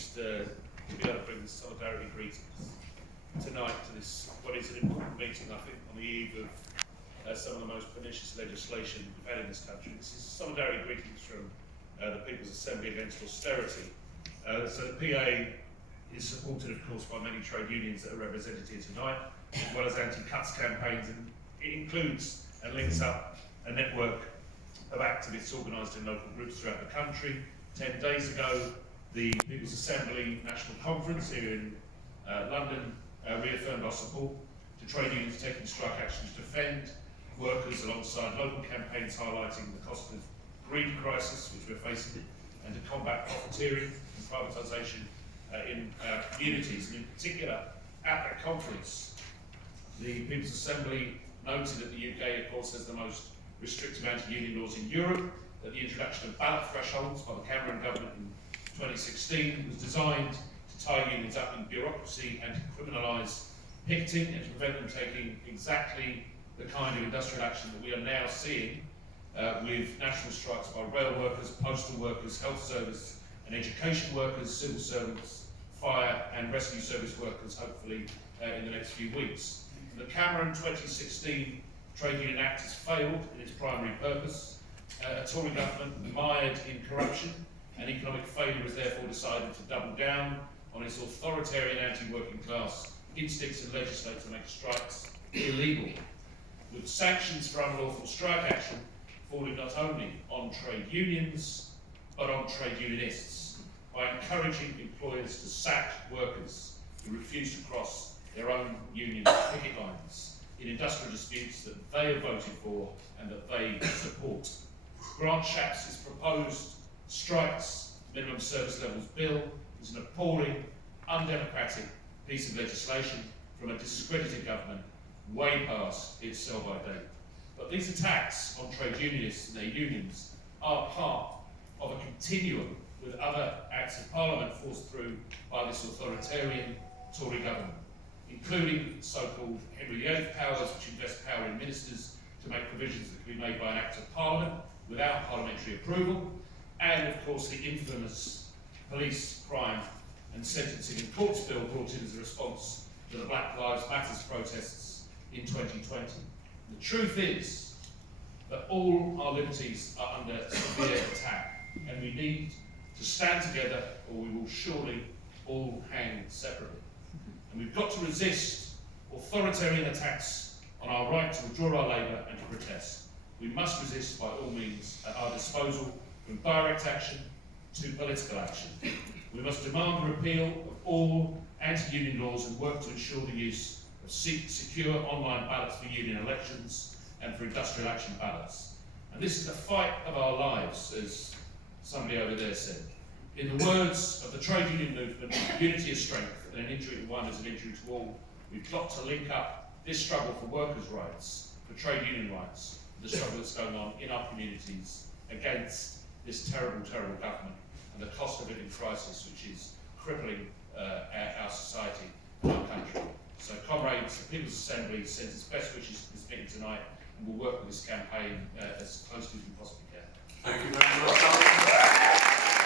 pleased to be able to bring the solidarity greetings tonight to this, what is an important meeting, I think, on the eve of some of the most pernicious legislation we've had in this country. This is solidarity greetings from the People's Assembly against austerity. So the PA is supported, of course, by many trade unions that are represented here tonight, as well as anti-cuts campaigns, and it includes and links up a network of activists organised in local groups throughout the country. 10 days ago, the People's Assembly National Conference here in London reaffirmed our support to trade unions taking strike action to defend workers, alongside local campaigns highlighting the cost of greed crisis which we're facing, and to combat profiteering and privatisation in our communities. And in particular, at that conference, the People's Assembly noted that the UK, of course, has the most restrictive anti-union laws in Europe, that the introduction of ballot thresholds by the Cameron government in 2016 was designed to tie unions up in bureaucracy and to criminalise picketing and to prevent them taking exactly the kind of industrial action that we are now seeing with national strikes by rail workers, postal workers, health service and education workers, civil servants, fire and rescue service workers, hopefully in the next few weeks. The Cameron 2016 Trade Union Act has failed in its primary purpose. A Tory government mired in corruption and economic failure has therefore decided to double down on its authoritarian anti-working class instincts and legislate to make strikes illegal, with sanctions for unlawful strike action falling not only on trade unions but on trade unionists, by encouraging employers to sack workers who refuse to cross their own union picket lines in industrial disputes that they have voted for and that they support. Grant Shapps's proposed strikes minimum service levels bill is an appalling, undemocratic piece of legislation from a discredited government way past its sell-by date. But these attacks on trade unionists and their unions are part of a continuum with other acts of parliament forced through by this authoritarian Tory government, including so-called Henry VIII powers, which invest power in ministers to make provisions that can be made by an act of parliament without parliamentary approval, and of course the infamous police, crime and sentencing and courts bill brought in as a response to the Black Lives Matter protests in 2020. The truth is that all our liberties are under severe attack, and we need to stand together or we will surely all hang separately. And we've got to resist authoritarian attacks on our right to withdraw our labour and to protest. We must resist by all means at our disposal, from direct action to political action. We must demand the repeal of all anti-union laws and work to ensure the use of secure online ballots for union elections and for industrial action ballots. And this is the fight of our lives, as somebody over there said. In the words of the trade union movement, unity is strength, and an injury to one is an injury to all. We've got to link up this struggle for workers' rights, for trade union rights, the struggle that's going on in our communities against this terrible, terrible government and the cost of living crisis which is crippling our society and our country. So comrades, the People's Assembly sends its best wishes to this meeting tonight, and we'll work with this campaign as closely as we possibly can. Thank you very much.